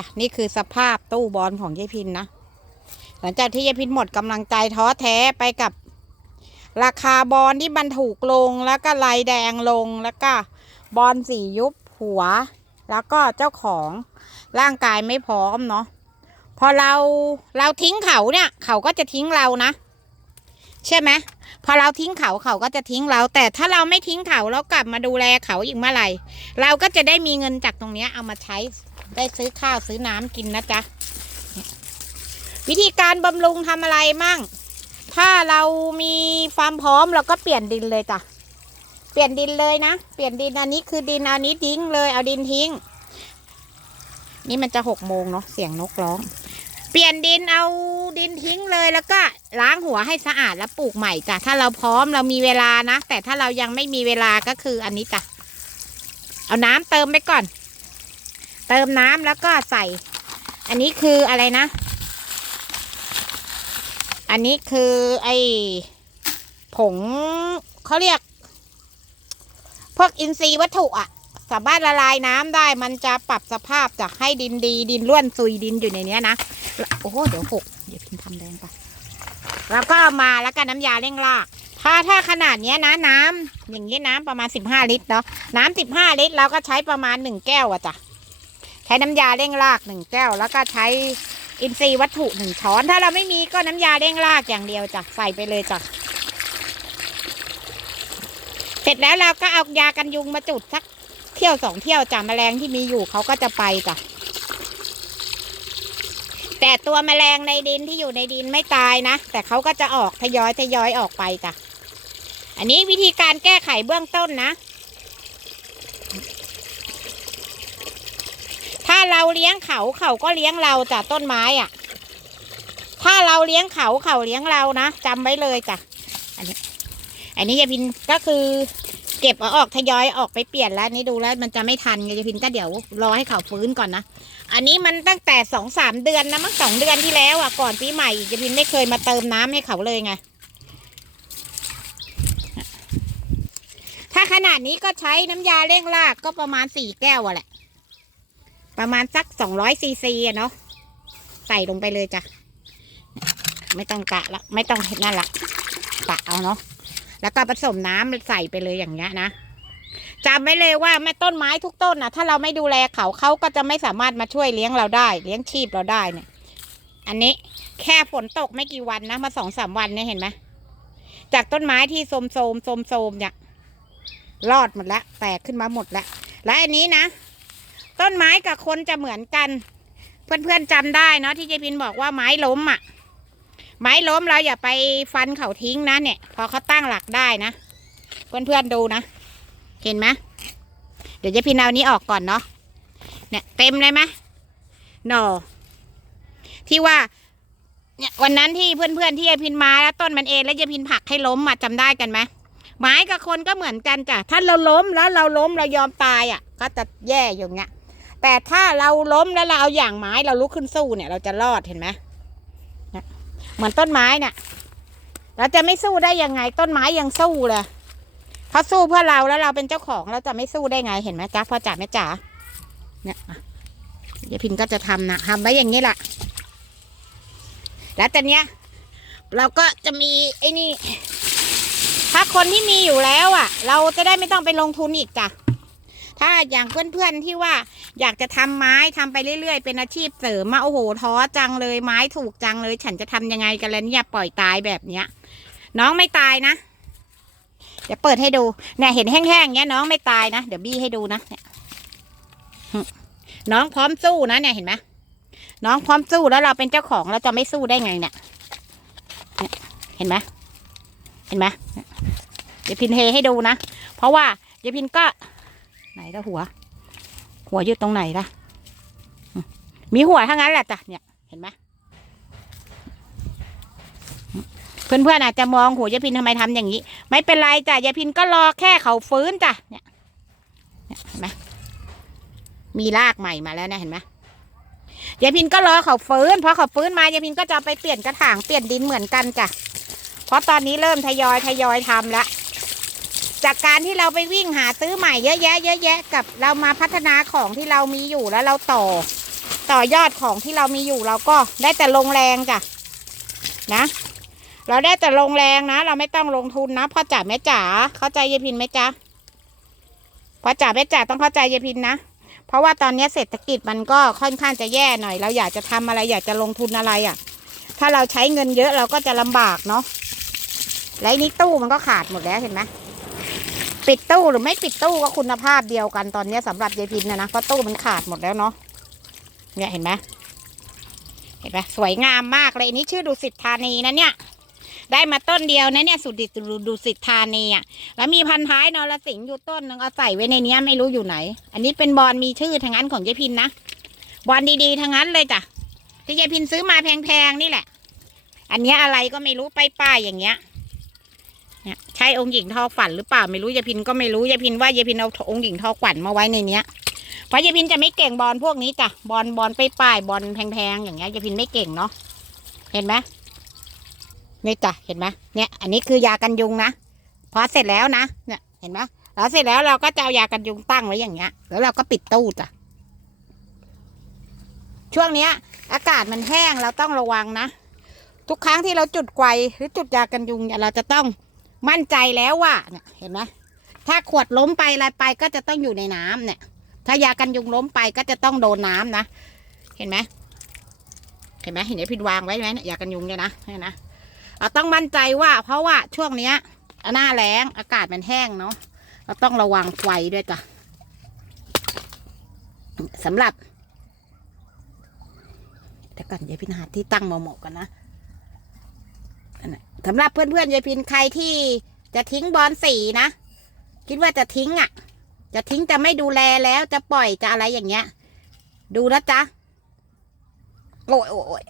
จ้ะนี่คือสภาพตู้บอลของยายพินนะหลังจากที่ยายพินหมดกำลังใจท้อแท้ไปกับ ราคาบอลที่มันถูกลงแล้วก็ลายแดงลงแล้วก็บอลสียุบหัว แล้วก็เจ้าของร่างกายไม่พร้อมเนาะพอเราเราทิ้งเขาเนี่ย เขาก็จะทิ้งเรานะ ใช่ไหมพอเราทิ้งเขาเขาก็จะทิ้งเรา แต่ถ้าเราไม่ทิ้งเขาแล้วกลับมาดูแลเขาอีกเมื่อไหร่ เราก็จะได้มีเงินจากตรงนี้เอามาใช้ ได้ซื้อข้าวซื้อน้ำกินนะจ๊ะ วิธีการบำรุงทำอะไรมั่ง ถ้าเรามีความพร้อมเราก็เปลี่ยนดินเลยจ้ะ เปลี่ยนดินเลยนะ เปลี่ยนดินอันนี้คือดินอันนี้ทิ้งเลยเอาดินทิ้ง นี่มันจะหกโมงเนาะเสียงนกร้อง เปลี่ยนดินเอาดินทิ้งเลยแล้วก็ล้างหัวให้สะอาดแล้วปลูกใหม่จ้ะ ถ้าเราพร้อมเรามีเวลานะ แต่ถ้าเรายังไม่มีเวลาก็คืออันนี้จ้ะ เอาน้ำเติมไปก่อน เติมน้ำแล้วก็ใส่ อันนี้คืออะไรนะ อันนี้คือไอ้ผงเขาเรียก พวกอินทรีย์วัตถุอะสามารถละลายน้ำได้มันจะปรับสภาพจากให้ดินดี ดินร่วนซุยดินอยู่ในเนี้ยนะ โอ้โหเดี๋ยวหกเดี๋ยวพิมพ์ทำแดงไปแล้วก็มาแล้วก็น้ำยาเร่งรากถ้าถ้าขนาดเนี้ยนะน้ำอย่างนี้น้ำประมาณสิบห้าลิตรเนาะน้ำสิบห้าลิตรเราก็ใช้ประมาณหนึ่งแก้วอะจ้ะ ช้น้ำยาเร่งรากหนึ่งแก้ว แล้วก็ใช้อินทรีย์วัตถุหนึ่งช้อน ถ้าเราไม่มีก็น้ำยาเร่งรากอย่างเดียวจ้ะใส่ไปเลยจ้ะเสร็จแล้วเราก็เอายากันยุงมาจุดสักเที่ยวสองเที่ยวจ้ะแมลงที่มีอยู่เขาก็จะไปจ้ะแต่ตัวแมลงในดินที่อยู่ในดินไม่ตายนะ แต่เขาก็จะออกทยอยทยอยออกไปจ้ะ อันนี้วิธีการแก้ไขเบื้องต้นนะ ถ้า เราเลี้ยงเขาเขาก็เลี้ยงเราจ้ะต้นไม้อะ่ะ ถ้าเราเลี้ยงเขาเขาเลี้ยงเรานะจำไว้เลยจ้ะอันนี้ อันนี้ยายพินก็คือเก็บเอาออกทยอยออกไปเปลี่ยนแล้วนี่ดูแล้วมันจะไม่ทันยายพินก็เดี๋ยวรอให้เขาฟื้นก่อนนะอันนี้มันตั้งแต่สองสามเดือนนะมั้งสองเดือนที่แล้วอะก่อนปีใหม่อีกจพินไม่เคยมาเติมน้ำให้เขาเลยไงถ้าขนาดนี้ก็ใช้น้ำยาเร่งรากก็ประมาณสี่แก้วอะแหละ ประมาณสักสองร้อยซีซีอะเนาะใส่ลงไปเลยจ้ะไม่ต้องกะละไม่ต้องเห็นนั่นละกะเอาเนาะแล้วก็ผสมน้ำใส่ไปเลยอย่างเงี้ยนะจำไว้เลยว่าแม่ต้นไม้ทุกต้นนะถ้าเราไม่ดูแลเขาเขาก็จะไม่สามารถมาช่วยเลี้ยงเราได้ เลี้ยงชีพเราได้เนี่ย อันนี้แค่ฝนตกไม่กี่วันนะมาสองสามวันเนี่ยเห็นไหมจากต้นไม้ที่โสมโสมโสมโสมเนี่ย รอดหมดแล้วแตกขึ้นมาหมดแล้วและอันนี้นะ ต้นไม้กับคนจะเหมือนกัน เพื่อนๆจำได้เนาะที่เจพินบอกว่าไม้ล้มอะ ไม้ล้มเราอย่าไปฟันเขาทิ้งนะเนี่ย พอเขาตั้งหลักได้นะ เพื่อนๆดูนะ เห็นไหมเดี๋ยวจพินเอานี้ออกก่อนเนาะเนี่ยเต็มเลยไหมหน่อที่ว่าเนี่ยวันนั้นที่เพื่อนๆที่ยายพินมาแล้วต้นมันเองแล้วยายพินผลักให้ล้มอะจำได้กันไหมไม้กับคนก็เหมือนกันจ้ะถ้าเราล้มแล้วเราล้มเรายอมตายอะ ก็จะแย่อย่างเงี้ย แต่ถ้าเราล้มแล้วเราเอาอย่างไม้เราลุกขึ้นสู้เนี่ย เราจะรอดเห็นไหมเนี่ยเหมือนต้นไม้เนี่ยเราจะไม่สู้ได้ยังไง ต้นไม้ยังสู้เลยเขาสู้เพื่อเราแล้วเราเป็นเจ้าของเราจะไม่สู้ได้ไงเห็นไหมจ๊ะพ่อจ๋าแม่จ๋าเนี่ยอะยายพินก็จะทำนะทำไว้อย่างนี้แหละแล้วแต่เนี้ย เราก็จะมีไอ้นี่ถ้าคนที่มีอยู่แล้วอะ เราจะได้ไม่ต้องไปลงทุนอีกจ้ะ ถ้าอย่างเพื่อนๆที่ว่าอยากจะทำไม้ทำไปเรื่อยๆ เป็นอาชีพเสริมมาโอ้โหท้อจังเลยไม้ถูกจังเลย ฉันจะทำยังไงกันแล้วเนี่ยปล่อยตายแบบเนี้ย น้องไม่ตายนะเดี๋ยวเปิดให้ดูเนี่ยเห็นแห้งๆอย่างเงี้ยน้องไม่ตายนะเดี๋ยวบี้ให้ดูนะเนี่ยน้องพร้อมสู้นะเนี่ยเห็นไหมน้องพร้อมสู้แล้วเราเป็นเจ้าของเราจะไม่สู้ได้ไงเนี่ยเห็นไหมเห็นไหมเนี่ยเดี๋ยวพินเทให้ดูนะเพราะว่าเดี๋ยวพินก็ ไหนละหัว หัวอยู่ตรงไหนล่ะ มีหัวทั้งนั้นแหละจ้ะเนี่ยเห็นไหมเพื่อนๆอาจจะมองหัวยายพินทำไมทำอย่างนี้ ไม่เป็นไรจ้ะยายพินก็รอแค่เขาฟื้นจ้ะเนี่ยเห็นไหมมีรากใหม่มาแล้วนะเห็นไหมยายพินก็รอเขาฟื้นพอเขาฟื้นมายายพินก็จะไปเปลี่ยนกระถางเปลี่ยนดินเหมือนกันจ้ะเพราะตอนนี้เริ่มทยอยทยอยทำแล้ว จากการที่เราไปวิ่งหาซื้อใหม่เยอะแยะเยอะแยะกับเรามาพัฒนาของที่เรามีอยู่แล้วเราต่อ ต่อยอดของที่เรามีอยู่เราก็ได้แต่ลงแรงจ้ะนะ เราได้แต่ลงแรงนะ เราไม่ต้องลงทุนนะพ่อจ๋าแม่จ๋าเข้าใจยายพินไหมจ๊ะพ่อจ๋าแม่จ๋าต้องเข้าใจยายพินนะเพราะว่าตอนนี้เศรษฐกิจมันก็ค่อนข้างจะแย่หน่อย เราอยากจะทำอะไรอยากจะลงทุนอะไรอะ่ะ ถ้าเราใช้เงินเยอะเราก็จะลำบากเนาะและไอ้นี่ตู้มันก็ขาดหมดแล้วเห็นไหม ปิดตู้หรือไม่ปิดตู้ก็คุณภาพเดียวกันตอนนี้สำหรับยายพินนะนะเพราะตู้มันขาดหมดแล้วเนาะเนี่ยเห็นไหมเห็นไหมสวยงามมากเลยอันนี้ชื่อดุสิตธานีนะเนี่ย ได้มาต้นเดียวนะเนี่ยสุดดิตดุสิตธานีอะแล้วมีพันท้ายนรสิงห์อยู่ต้นนึงเอาใส่ไว้ในนี้ไม่รู้อยู่ไหน อันนี้เป็นบอลมีชื่อทางนั้นของยายพินนะบอลดีๆทางนั้นเลยจ้ะที่ยายพินซื้อมาแพงๆนี่แหละ อันนี้อะไรก็ไม่รู้ป้ายๆอย่างเงี้ย เนี่ยใช่องค์หญิงทอฝันหรือเปล่าไม่รู้ยายพินก็ไม่รู้ยายพินว่ายายพินเอาองค์หญิงทอฝันมาไว้ในเนี้ยเพราะยายพินจะไม่เก่งบอลพวกนี้จ้ะบอลบอลป้ายบอลแพงๆอย่างเงี้ยยายพินไม่เก่งเนาะเห็นไหมนี่จ้ะเห็นไหมเนี่ย อันนี้คือยากันยุงนะพอเสร็จแล้วนะเนี่ยเห็นไหมแล้วเสร็จแล้วเราก็จะเอายากันยุงตั้งไว้อย่างเงี้ย แล้วเราก็ปิดตู้จ้ะช่วงเนี้ย อากาศมันแห้งเราต้องระวังนะทุกครั้งที่เราจุดไฟหรือจุดยากันยุงเนี่ยเราจะต้อง มั่นใจแล้วว่าเนี่ยเห็นไหมถ้าขวดล้มไปอะไรไปก็จะต้องอยู่ในน้ำเนี่ย ถ้ายากันยุงล้มไปก็จะต้องโดนน้ำนะเห็นไหมเห็นไหมเห็นไหมพินวางไว้ไหมเนี่ยยากันยุงเนี่ยนะเนี่นะเราต้องมั่นใจว่าเพราะว่าช่วงเนี้ยหน้าแล้งอากาศมันแห้งเนาะเราต้องระวังไฟด้วยจ้ะสำหรับแต่ก่อนยายพินหาที่ตั้งหมาะๆกันนะ สำหรับเพื่อนๆยายพินใครที่จะทิ้งบอลสีนะ คิดว่าจะทิ้งอะ จะทิ้งจะไม่ดูแลแล้วจะปล่อยจะอะไรอย่างเงี้ย ดูนะจ๊ะโอ้ยโอ้ยโอ้ย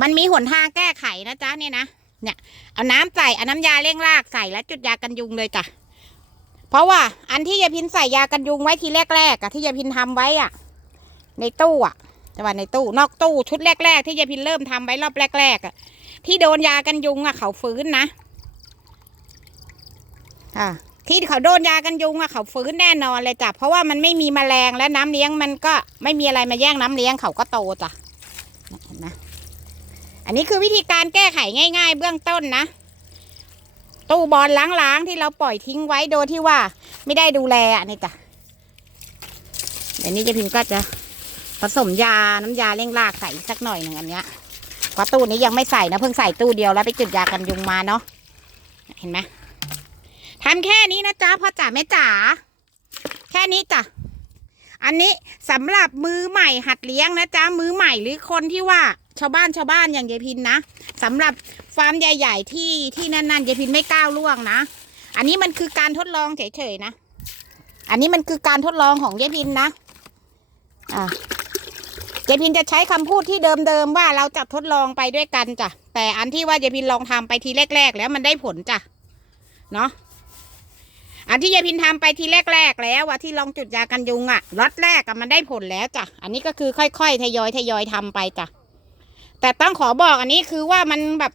มันมีหนทางแก้ไขนะจ๊ะเนี่ยนะเนี่ยเอาน้ำใส่เอาน้ำยาเร่งรากใส่แล้วจุดยากันยุงเลยจ้ะเพราะว่า อันที่ยายพินใส่ยากันยุงไว้ทีแรกๆอะที่ยายพินทำไว้อะในตู้อะแต่ว่าในตู้นอกตู้ชุดแรกๆ ที่ยายพินเริ่มทำไว้รอบแรกๆอะ ที่โดนยากันยุงอะเขาฟื้นนะอ่าที่เขาโดนยากันยุงอะเขาฟื้นแน่นอนเลยจ้ะเพราะว่ามันไม่มีแมลงและน้ำเลี้ยงมันก็ไม่มีอะไรมาแย่งน้ำเลี้ยงเขาก็โตจ้ะเห็นไหมอันนี้คือวิธีการแก้ไขง่าย ๆ เบื้องต้นนะตู้บอลล้างๆที่เราปล่อยทิ้งไว้โดยที่ว่า ไม่ได้ดูแลอะนี่จ้ะเดี๋ยวนี้จะพิมพ์ก็จะผสมยาน้ำยาเร่งรากใส่สักหน่อยหนึ่งอันเนี้ย ราะตู้นี้ยังไม่ใส่นะเพิ่งใส่ตู้เดียวแล้วไปจุดยากันยุงมาเนาะเห็นไหมทำแค่นี้นะจ๊ะพ่อจ๋าแม่จ๋าแค่นี้จ้ะอันนี้สำหรับมือใหม่หัดเลี้ยงนะจ๊ะมือใหม่หรือคนที่ว่าชาวบ้านชาวบ้านอย่างยายพินนะสำหรับฟาร์มใหญ่ ๆ ที่ที่นั่นๆยายพินไม่ก้าวล่วงนะ อันนี้มันคือการทดลองเฉยๆนะ อันนี้มันคือการทดลองของยายพินนะอ่า เจพินจะใช้คำพูดที่เดิมๆว่าเราจะทดลองไปด้วยกันจ้ะแต่อันที่ว่าเจพินลองทำไปทีแรก ๆ แล้วมันได้ผลจ้ะเนาะอันที่เจพินทำไปทีแรกๆแล้วว่าที่ลองจุดยากันยุงอะล็อตแรกอะมันได้ผลแล้วจ้ะอันนี้ก็คือค่อยๆทยอยทยอยทำไปจ้ะแต่ต้องขอบอกอันนี้คือว่ามันแบบ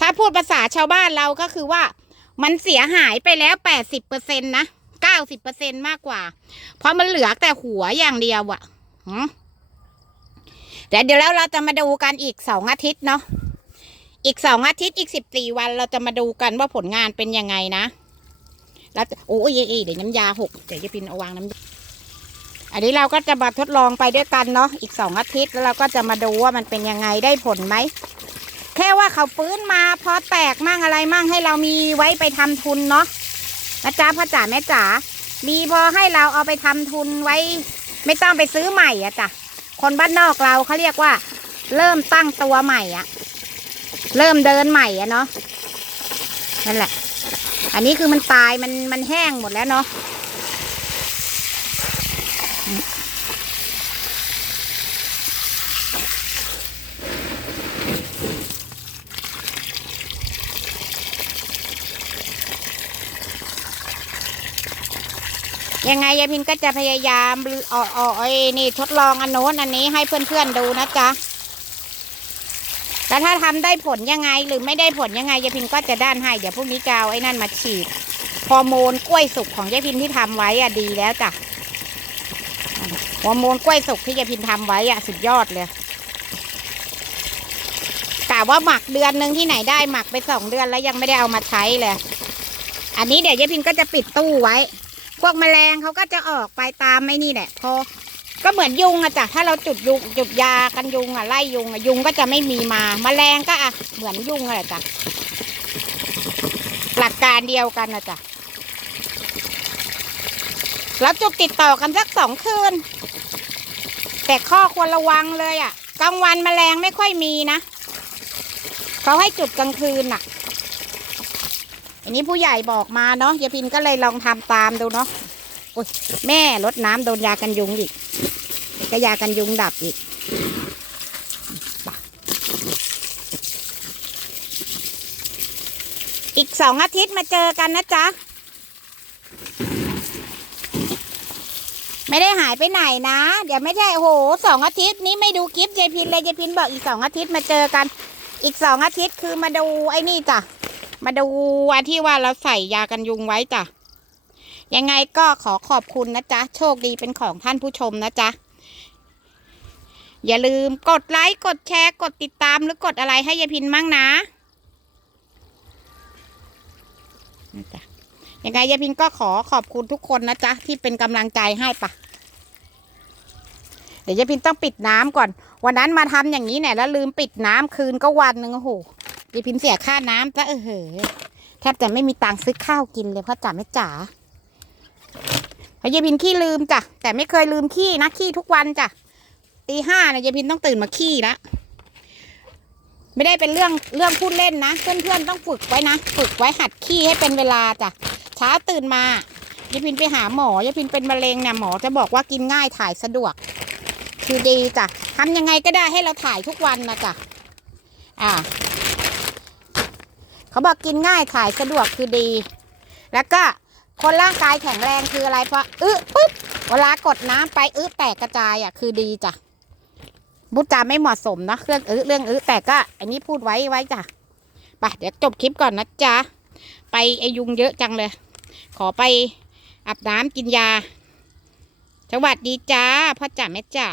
ถ้าพูดภาษาชาวบ้านเราก็คือว่า มันเสียหายไปแล้วแปดสิบเปอร์เซ็นต์นะเก้าสิบเปอร์เซ็นมากกว่า เพราะมันเหลือแต่หัวอย่างเดียวอะหืม แต่เดี๋ยวแล้วเราจะมาดูกันอีกสองอาทิตย์เนาะอีกสองอาทิตย์อีกสิบสี่วันเราจะมาดูกันว่าผลงานเป็นยังไงนะแล้วโอ้ยเอ้ยเดี๋ยวน้ำยาหกเดี๋ยวจะพินเอาวางน้ำอันนี้เราก็จะมาทดลองไปด้วยกันเนาะอีกสองอาทิตย์แล้วเราก็จะมาดูว่ามันเป็นยังไงได้ผลไหมแค่ว่าเขาฟื้นมาพอแตกมั่งอะไรมั่งให้เรามีไว้ไปทำทุนเนาะนะจ๊ะพ่อจ๋าแม่จ๋ามีพอให้เราเอาไปทำทุนไว้ ไม่ต้องไปซื้อใหม่อะจ้ะ คนบ้านนอกเราเขาเรียกว่า เริ่มตั้งตัวใหม่อะเริ่มเดินใหม่อะเนาะนั่นแหละ อันนี้คือมันตายมันมันแห้งหมดแล้วเนาะ ยังไงยายพินก็จะพยายามออเออไอ้นี่ทดลองอันโน้นอันนี้ให้เพื่อนๆดูนะจ๊ะแล้วถ้าทำได้ผลยังไงหรือไม่ได้ผลยังไงยายพินก็จะด้านให้เดี๋ยวพรุ่งนี้จะเอาไอ้นั่นมาฉีดฮอร์โมนกล้วยสุกของยายพินที่ทำไว้อะดีแล้วจ้ะฮอร์โมนกล้วยสุกที่ยายพินทำไว้อะสุดยอดเลยกะว่าหมักเดือนหนึ่งที่ไหนได้หมักไปสองเดือนแล้วยังไม่ได้เอามาใช้เลย อันนี้เดี๋ยวยายพินก็จะปิดตู้ไว้ พวกแมลงเขาก็จะออกไปตามไม่นี่แหละ พอ ก็เหมือนยุงอะจ้ะถ้าเราจุดยุงจุดยากันยุงอะไล่ยุงอะยุงก็จะไม่มีมาแมลงก็อะเหมือนยุงอะจ้ะหลักการเดียวกันนะจ้ะแล้วจุดติดต่อกันสักสองคืน แต่ข้อควรระวังเลยอะกลางวันแมลงไม่ค่อยมีนะ เขาให้จุดกลางคืนน่ะ อันนี้ผู้ใหญ่บอกมาเนาะยายพินก็เลยลองทำตามดูเนาะโอ้ยแม่ลดน้ำโดนยากันยุงอีกก็ยากันยุงดับอีกอีกสองอาทิตย์มาเจอกันนะจ๊ะ ไม่ได้หายไปไหนนะ เดี๋ยวไม่ใช่โอ้โหสองอาทิตย์นี้ไม่ดูคลิปยายพินเลยยายพินบอกอีกสองอาทิตย์มาเจอกัน อีกสองอาทิตย์คือมาดูไอ้นี่จ้ะ มาดูอันที่ว่าเราใส่ยากันยุงไว้จ้ะ ยังไงก็ขอขอบคุณนะจ๊ะ โชคดีเป็นของท่านผู้ชมนะจ๊ะ อย่าลืมกดไลค์ กดแชร์ กดติดตามหรือกดอะไรให้ยายพินมั่งนะนะจ๊ะยังไงยายพินก็ขอขอบคุณทุกคนนะจ๊ะ ที่เป็นกำลังใจให้ปะเดี๋ยวยายพินต้องปิดน้ำก่อน วันนั้นมาทำอย่างนี้เนี่ยแล้วลืมปิดน้ำคืนก็วันหนึ่งโอ้โห ยายพิมเสียค่าน้ำซะเออเหอแทบจะไม่มีตังค์ซื้อข้าวกินเลยเพราะจ๋าไม่จ๋าเพราะยายพินขี้ลืมจ้ะแต่ไม่เคยลืมขี้นะขี้ทุกวันจ้ะตีห้าเนี่ยยายพินต้องตื่นมาขี้ละไม่ได้เป็นเรื่องเรื่องพูดเล่นนะเพื่อนๆต้องฝึกไว้นะฝึกไว้หัดขี้ให้เป็นเวลาจ้ะเช้าตื่นมายายพินไปหาหมอยายพินเป็นมะเร็งเนี่ยหมอจะบอกว่ากินง่ายถ่ายสะดวก คือดีจ้ะทำยังไงก็ได้ให้เราถ่ายทุกวันนะจ้ะอ่า เขาบอกกินง่ายถ่ายสะดวกคือดี แล้วก็คนร่างกายแข็งแรงคืออะไรเพราะอึปุ๊บเวลากดน้ำไปอึแตกกระจายอะคือดีจ้ะบุจาไม่เหมาะสมเนะเรื่องอึเรื่องอึแต่ก็ อันนี้พูดไว้ไว้จ้ะไปเดี๋ยวจบคลิปก่อนนะจ๊ะไปไอยุงเยอะจังเลย ขอไปอาบน้ำกินยา สวัสดีจ้าพ่อจ๋าแม่จ๋า